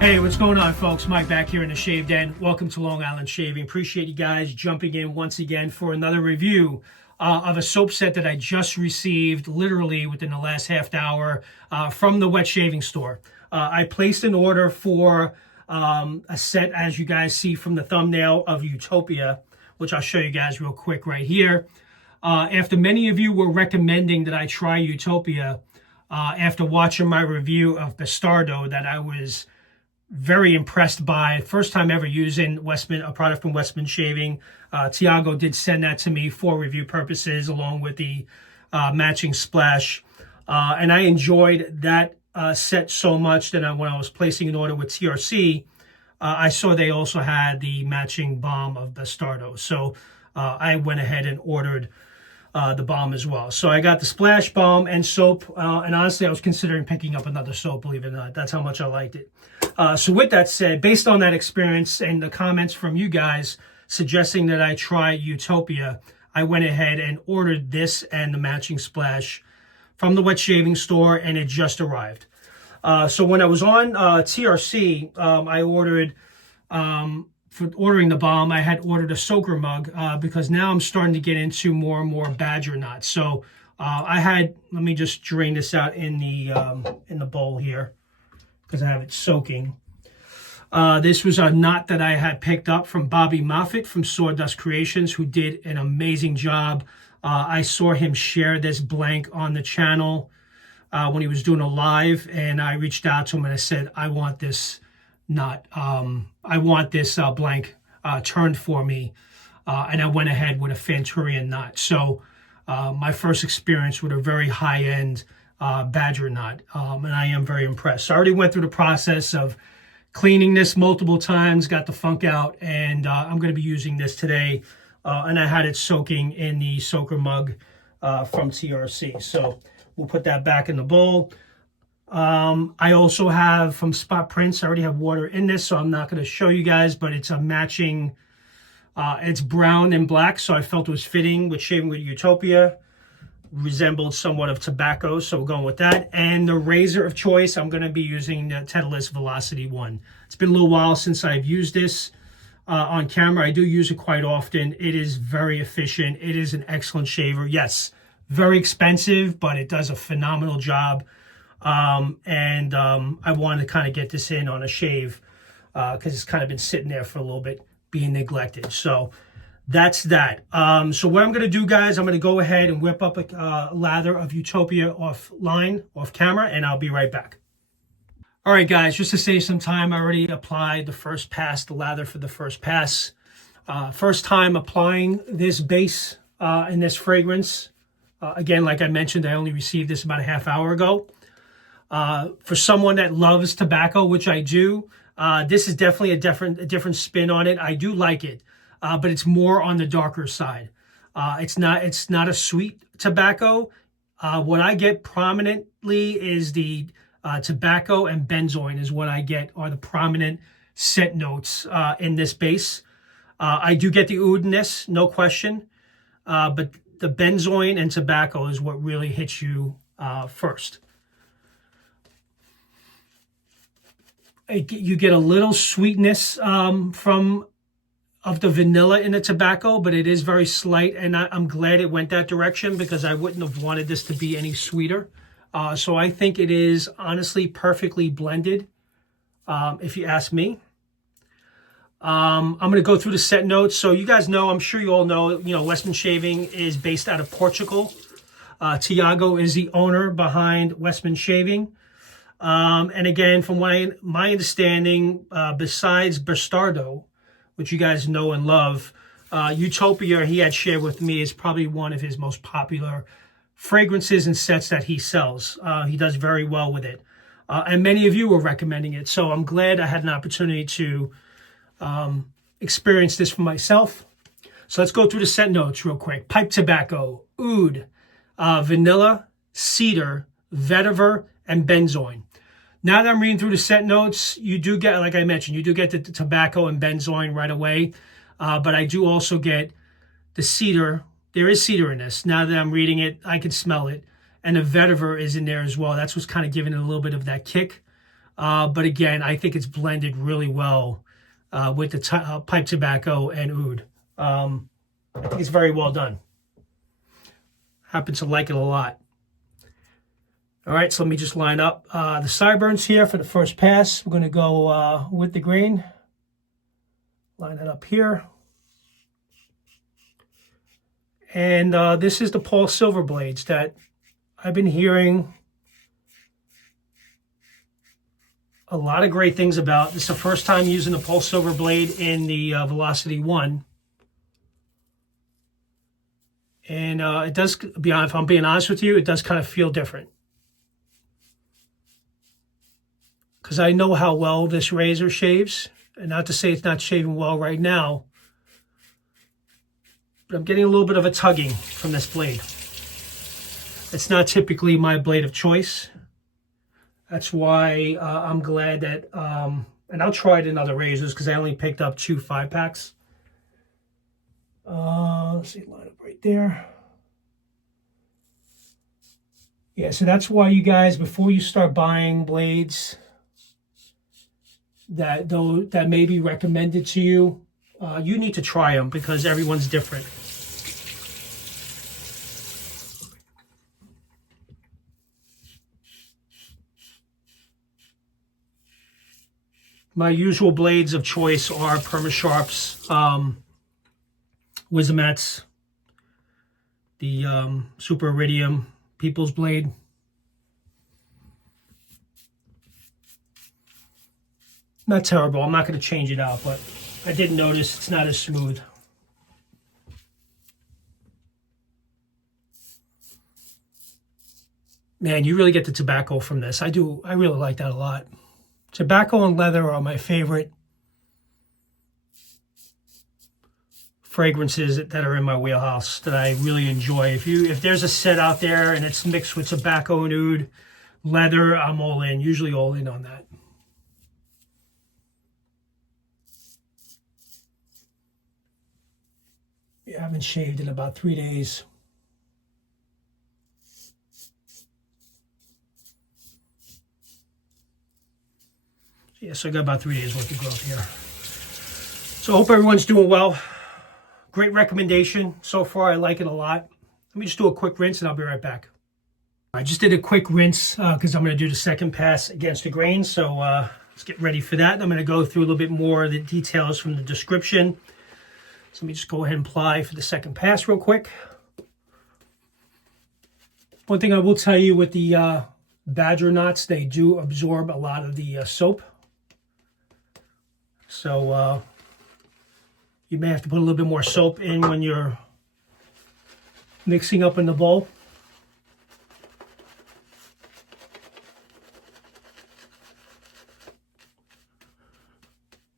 Hey, what's going on, folks? Mike back here in the Shave Den. Welcome to Long Island Shaving. Appreciate you guys jumping in once again for another review of a soap set that I just received literally within the last half hour from the wet shaving store. I placed an order for a set, as you guys see from the thumbnail, of UTOPIA, which I'll show you guys real quick right here. After many of you were recommending that I try UTOPIA, after watching my review of Bastardo that I was very impressed by, first time ever using a product from Westman Shaving. Tiago did send that to me for review purposes along with the matching splash. And I enjoyed that set so much that when I was placing an order with TRC, I saw they also had the matching balm of Bastardo. So I went ahead and ordered the balm as well. So I got the splash balm and soap, and honestly I was considering picking up another soap, believe it or not. That's how much I liked it. So with that said, based on that experience and the comments from you guys suggesting that I try UTOPIA, I went ahead and ordered this and the matching splash from the wet shaving store, and it just arrived. So when I was on TRC, I ordered for ordering the balm, I had ordered a soaker mug because now I'm starting to get into more and more badger knots. So let me just drain this out in the bowl here because I have it soaking. This was a knot that I had picked up from Bobby Moffett from Sawdust Creations, who did an amazing job. I saw him share this blank on the channel when he was doing a live, and I reached out to him and I said, I want this knot. I want this blank turned for me. And I went ahead with a Fanturian knot. So my first experience with a very high-end badger knot, and I am very impressed. So I already went through the process of cleaning this multiple times, got the funk out, and I'm going to be using this today. And I had it soaking in the soaker mug from TRC. So we'll put that back in the bowl. I also have from Spot Prints, I already have water in this, so I'm not going to show you guys, but it's a matching, it's brown and black, so I felt it was fitting with shaving with UTOPIA. Resembled somewhat of tobacco, so we're going with that. And the razor of choice, I'm going to be using the Tedalus Velocity 1. It's been a little while since I've used this on camera. I do use it quite often. It is very efficient. It is an excellent shaver. Yes, very expensive, but it does a phenomenal job. I wanted to kind of get this in on a shave because it's kind of been sitting there for a little bit being neglected. So that's that. So what I'm going to do, guys, I'm going to go ahead and whip up a lather of UTOPIA off camera, and I'll be right back. All right, guys, just to save some time, I already applied the lather for the first pass. First time applying this base in this fragrance. Again, like I mentioned, I only received this about a half hour ago. For someone that loves tobacco, which I do, this is definitely a different spin on it. I do like it, but it's more on the darker side. It's not a sweet tobacco. What I get prominently is the tobacco and benzoin is what I get, are the prominent scent notes in this base. I do get the oudness, no question, but the benzoin and tobacco is what really hits you first. You get a little sweetness of the vanilla in the tobacco, but it is very slight, and I'm glad it went that direction because I wouldn't have wanted this to be any sweeter. So I think it is honestly perfectly blended, if you ask me. I'm going to go through the scent notes. So you guys know, I'm sure you all know, Westman Shaving is based out of Portugal. Tiago is the owner behind Westman Shaving. And again, from my understanding, besides Bastardo, which you guys know and love, UTOPIA, he had shared with me, is probably one of his most popular fragrances and sets that he sells. He does very well with it. And many of you were recommending it. So I'm glad I had an opportunity to experience this for myself. So let's go through the scent notes real quick. Pipe tobacco, oud, vanilla, cedar, vetiver, and benzoin. Now that I'm reading through the scent notes, you do get, like I mentioned, you do get the tobacco and benzoin right away. But I do also get the cedar. There is cedar in this. Now that I'm reading it, I can smell it. And the vetiver is in there as well. That's what's kind of giving it a little bit of that kick. But again, I think it's blended really well with the pipe tobacco and oud. I think it's very well done. Happen to like it a lot. All right, so let me just line up the sideburns here for the first pass. We're going to go with the grain. Line it up here. And this is the Paul Silver blades that I've been hearing a lot of great things about. This is the first time using the Paul Silver blade in the Velocity 1. And it does, if I'm being honest with you, it does kind of feel different. Because I know how well this razor shaves. And not to say it's not shaving well right now, but I'm getting a little bit of a tugging from this blade. It's not typically my blade of choice. That's why I'm glad that, and I'll try it in other razors because I only picked up 2 5-packs. Let's see, line up right there. Yeah, so that's why you guys, before you start buying blades that may be recommended to you, you need to try them because everyone's different. My usual blades of choice are Permasharps, Wismets, the Super Iridium People's Blade. Not terrible. I'm not going to change it out, but I did notice it's not as smooth. Man, you really get the tobacco from this. I really like that a lot. Tobacco and leather are my favorite fragrances that are in my wheelhouse that I really enjoy. If there's a set out there and it's mixed with tobacco and oud, leather, I'm all in. Usually all in on that. Yeah, I haven't shaved in about 3 days. Yeah, so I got about 3 days worth of growth here. So I hope everyone's doing well. Great recommendation so far. I like it a lot. Let me just do a quick rinse and I'll be right back. I just did a quick rinse because I'm going to do the second pass against the grain. So let's get ready for that. I'm going to go through a little bit more of the details from the description. So let me just go ahead and apply for the second pass real quick. One thing I will tell you with the badger knots, they do absorb a lot of the soap. So you may have to put a little bit more soap in when you're mixing up in the bowl.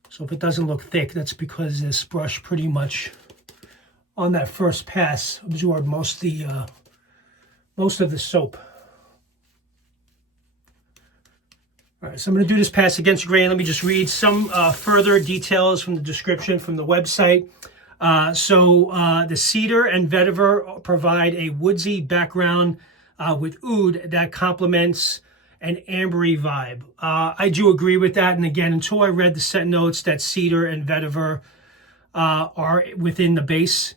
So if it doesn't look thick, that's because this brush pretty much on that first pass absorbed most of the soap. All right, so I'm going to do this pass against grain. Let me just read some further details from the description from the website. The Cedar and Vetiver provide a woodsy background with oud that complements an ambery vibe. I do agree with that. And again, until I read the set notes that Cedar and Vetiver are within the base,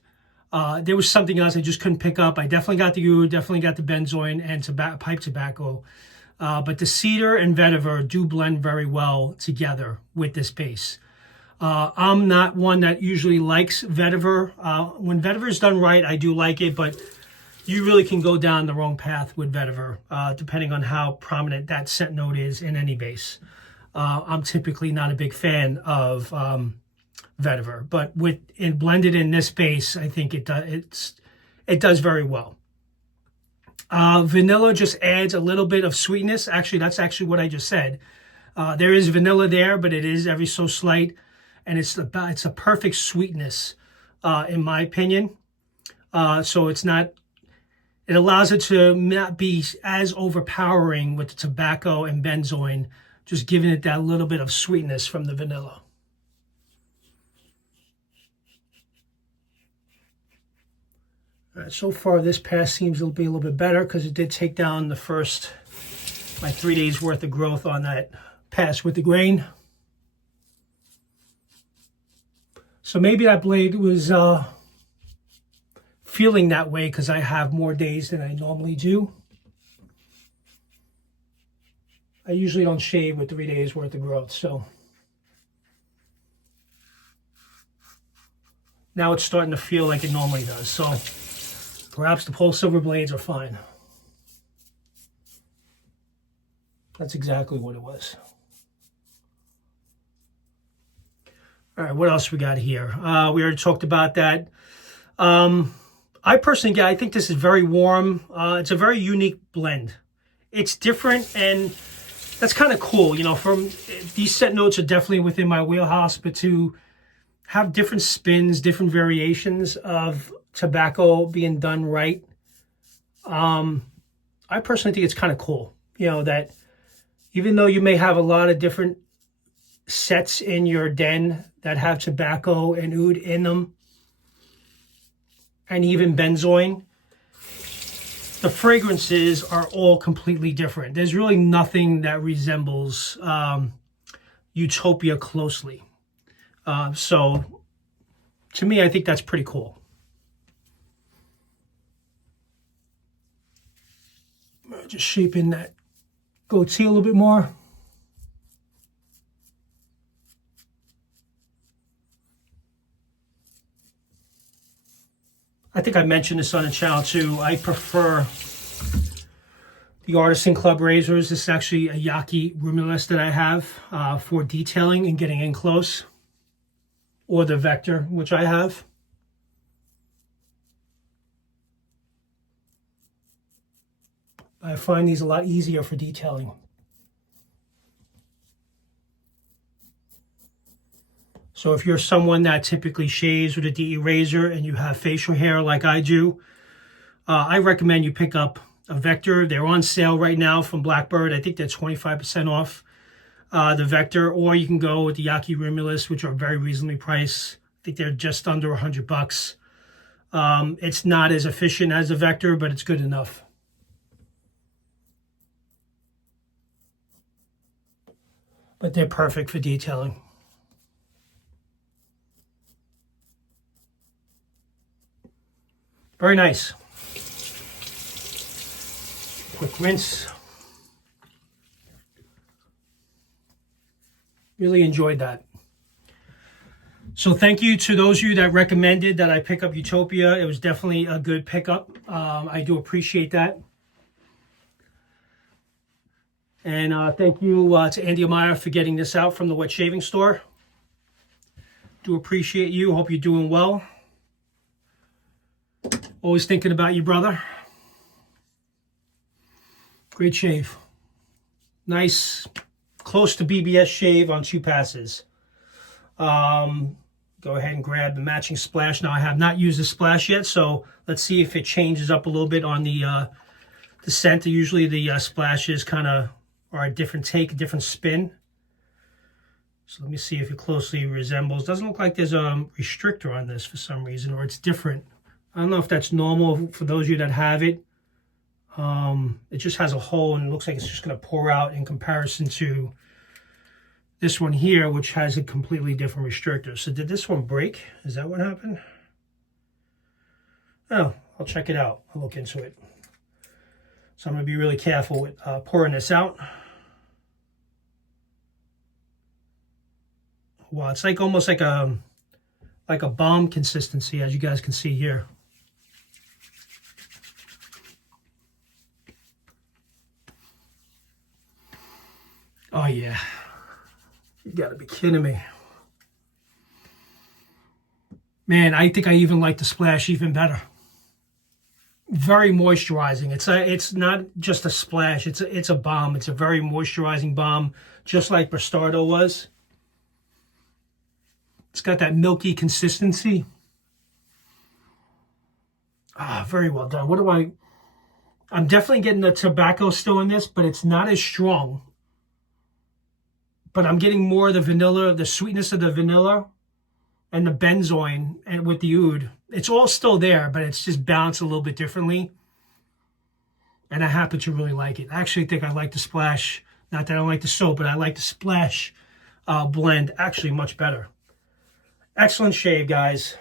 there was something else I just couldn't pick up. I definitely got the oud, definitely got the benzoin and pipe tobacco. But the Cedar and Vetiver do blend very well together with this base. I'm not one that usually likes vetiver. When vetiver is done right, I do like it, but you really can go down the wrong path with vetiver, depending on how prominent that scent note is in any base. I'm typically not a big fan of vetiver, but blended in this base, I think it does very well. Vanilla just adds a little bit of sweetness. Actually, that's actually what I just said. There is vanilla there, but it is ever so slight, and it's a perfect sweetness, in my opinion. So it allows it to not be as overpowering with the tobacco and benzoin, just giving it that little bit of sweetness from the vanilla. All right, so far this pass seems to be a little bit better because it did take down my 3 days worth of growth on that pass with the grain. So maybe that blade was feeling that way because I have more days than I normally do. I usually don't shave with 3 days worth of growth, so now it's starting to feel like it normally does. So perhaps the pole silver blades are fine. That's exactly what it was. All right, what else we got here? We already talked about that. I personally, I think this is very warm. It's a very unique blend. It's different, and that's kind of cool. You know, from these set notes are definitely within my wheelhouse, but to have different spins, different variations of tobacco being done right, I personally think it's kind of cool. You know, that even though you may have a lot of different sets in your den that have tobacco and oud in them, and even benzoin, the fragrances are all completely different. There's really nothing that resembles UTOPIA closely. So to me, I think that's pretty cool. Just shaping that goatee a little bit more. I think I mentioned this on the channel too. I prefer the Artisan Club razors. This is actually a Yaqui rimless that I have for detailing and getting in close, or the Vector, which I have. I find these a lot easier for detailing. So if you're someone that typically shaves with a DE razor and you have facial hair like I do, I recommend you pick up a Vector. They're on sale right now from Blackbird. I think they're 25% off the Vector, or you can go with the Yaqui rimless, which are very reasonably priced. I think they're just under $100. It's not as efficient as a Vector, but it's good enough. But they're perfect for detailing. Very nice. Quick rinse. Really enjoyed that. So thank you to those of you that recommended that I pick up UTOPIA. It was definitely a good pickup. I do appreciate that. And thank you to Andy Amaya for getting this out from the wet shaving store. Do appreciate you. Hope you're doing well. Always thinking about you, brother. Great shave. Nice, close to BBS shave on 2 passes. Go ahead and grab the matching splash. Now, I have not used the splash yet, so let's see if it changes up a little bit on the scent. Usually the splashes kind of are a different take, a different spin. So let me see if it closely resembles. Doesn't look like there's a restrictor on this for some reason, or it's different. I don't know if that's normal for those of you that have it. It just has a hole and it looks like it's just going to pour out in comparison to this one here, which has a completely different restrictor. So did this one break? Is that what happened? Oh, I'll check it out. I'll look into it. So I'm going to be really careful with pouring this out. Wow, it's like almost like a balm consistency, as you guys can see here. Oh yeah, you gotta be kidding me. Man, I think I even like the splash even better. Very moisturizing. It's not just a splash, it's a balm. It's a very moisturizing balm, just like Bastardo was. It's got that milky consistency. Ah, very well done. I'm definitely getting the tobacco still in this, but it's not as strong. But I'm getting more of the vanilla, the sweetness of the vanilla and the benzoin and with the oud. It's all still there, but it's just balanced a little bit differently. And I happen to really like it. I actually think I like the splash. Not that I don't like the soap, but I like the splash blend actually much better. Excellent shave, guys.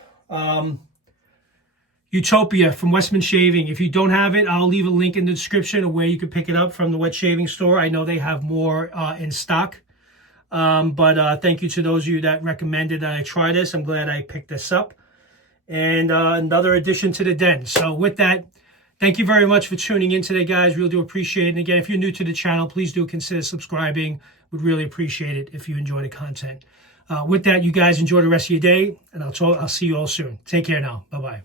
Utopia from Westman Shaving. If you don't have it, I'll leave a link in the description of where you can pick it up from the wet shaving store. I know they have more in stock. But thank you to those of you that recommended that I try this. I'm glad I picked this up. And another addition to the den. So with that, thank you very much for tuning in today, guys. Really do appreciate it. And again, if you're new to the channel, please do consider subscribing. Would really appreciate it if you enjoy the content. With that, you guys enjoy the rest of your day, and I'll see you all soon. Take care now. Bye-bye.